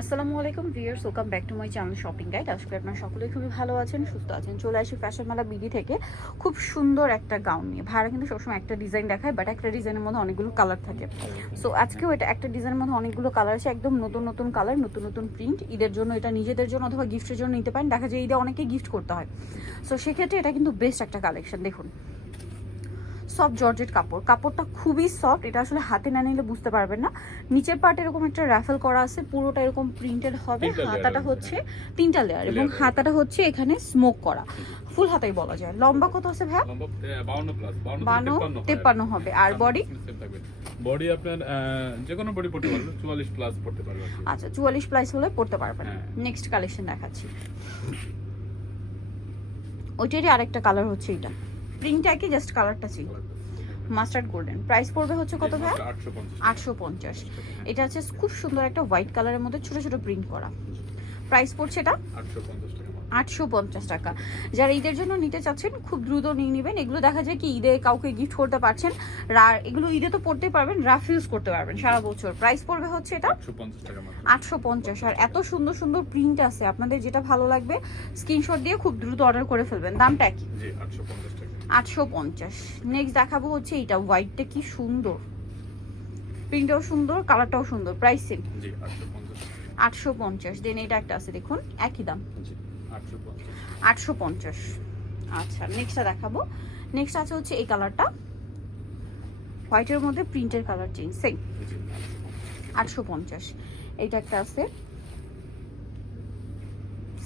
আসসালামু আলাইকুম viewers, welcome back to my channel shopping guide. আশা করি আপনারা সকলেই খুবই ভালো আছেন, সুস্থ আছেন। চলে আসি ফ্যাশন মেলা বিডি থেকে খুব সুন্দর একটা গাউন নিয়ে। ভাড়া কিন্তু সবসময় একটা ডিজাইন দেখায়, বাট একটা ডিজাইনের মধ্যে অনেকগুলো কালার থাকে। সো আজকেও এটা একটা ডিজাইনের মধ্যে অনেকগুলো কালার আছে, একদম নতুন নতুন কালার, নতুন নতুন প্রিন্ট। ঈদের জন্য এটা নিজেদের জন্য অথবা গিফটের জন্য নিতে পারেন। দেখা যায় ঈদে অনেকেই গিফট করতে হয়, সো সেক্ষেত্রে এটা কিন্তু বেস্ট একটা কালেকশন। দেখুন, সফট জর্জেট কাপড়, কাপড়টা খুবই সফট। এটা আসলে হাতে না নিলে বুঝতে পারবেন না। নিচের পার্ট এরকম একটা রাফেল করা আছে, পুরোটা এরকম প্রিন্টেড হবে। হাতাটা হচ্ছে 3টা লেয়ার এবং হাতাটা হচ্ছে এখানে স্মোক করা, ফুল হাতাই বলা যায়। লম্বা কত আছে ভাই? 52-53 হবে। আর বডি বডি আপনার যে কোনো বডি পড়তে পারবে, 44 প্লাস পড়তে পারবে। আচ্ছা, 44 প্লাস হলে পড়তে পারবেন। নেক্সট কালেকশন দেখাচ্ছি, ওইটারই আরেকটা কালার হচ্ছে এটা। প্রিন্ট একই, জাস্ট কালারটা চেঞ্জ। Mustard golden. প্রাইস পড়বে হচ্ছে কত ভাই? 850। এটা হচ্ছে খুব সুন্দর একটা হোয়াইট কালারের মধ্যে ছোট ছোট প্রিন্ট করা। প্রাইস পড়ছে এটা 850 টাকা। যারা ঈদের জন্য নিতে চাচ্ছেন খুব দ্রুত নিয়ে নেবেন। এগুলো দেখা যায় কি ঈদে কাউকে গিফট করতে পারছেন, এগুলো ঈদে তো পড়তে পারবেন, রাফ ইউজ করতে পারবেন সারা বছর। প্রাইস পড়বে হচ্ছে এটা 850। আর এত সুন্দর সুন্দর প্রিন্ট আছে, আপনাদের যেটা ভালো লাগবে স্ক্রিনশট দিয়ে খুব দ্রুত অর্ডার করে ফেলবেন। দামটা কি? 850। নেক্সট দেখাবো হচ্ছে এইটা, হোয়াইটটা কি সুন্দর, প্রিন্টটাও সুন্দর, কালারটাও সুন্দর। Price same 850। দেন এটা একটা আছে, দেখুন একই দাম 850। আচ্ছা, নেক্সটটা দেখাবো। নেক্সট আছে হচ্ছে এই কালারটা, হোয়াইটের মধ্যে প্রিন্টের কালার চেঞ্জ, সেম 850। এইটা একটা আছে,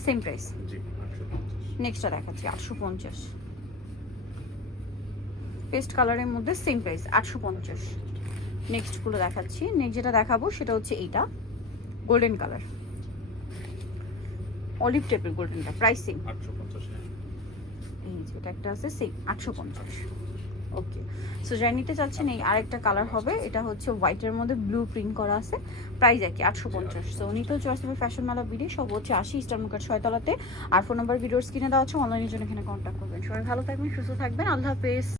সেম প্রাইস। নেক্সটটা দেখাচ্ছি 850, পেস্ট কালারের মধ্যে সেম প্রাইস 850। নেক্সট গুলো দেখাচ্ছি। নেক্সট যেটা দেখাবো সেটা হচ্ছে এইটা, গোল্ডেন কালার, অলিভ টাইপের গোল্ডেনটা। Price same 850। এই যে এটা একটা আছে, সেম 850। ওকে, সো যারা নিতে চাচ্ছেন এই আরেকটা কালার হবে, এটা হচ্ছে হোয়াইটের মধ্যে ব্লু প্রিন্ট করা আছে। প্রাইস একই 850। সো নিতেও চলে আসবে ফ্যাশন মেলা ভিডিও, সব হচ্ছে 80 ইস্টার মার্কেট 6 তলাতে। আর ফোন নাম্বার ভিডিওর স্ক্রিনে দেওয়া আছে, অনলাইনের জন্য এখানে কন্ট্যাক্ট করবেন। সবাই ভালো থাকবেন, সুস্থ থাকবেন, আল্লাহ হাফেজ।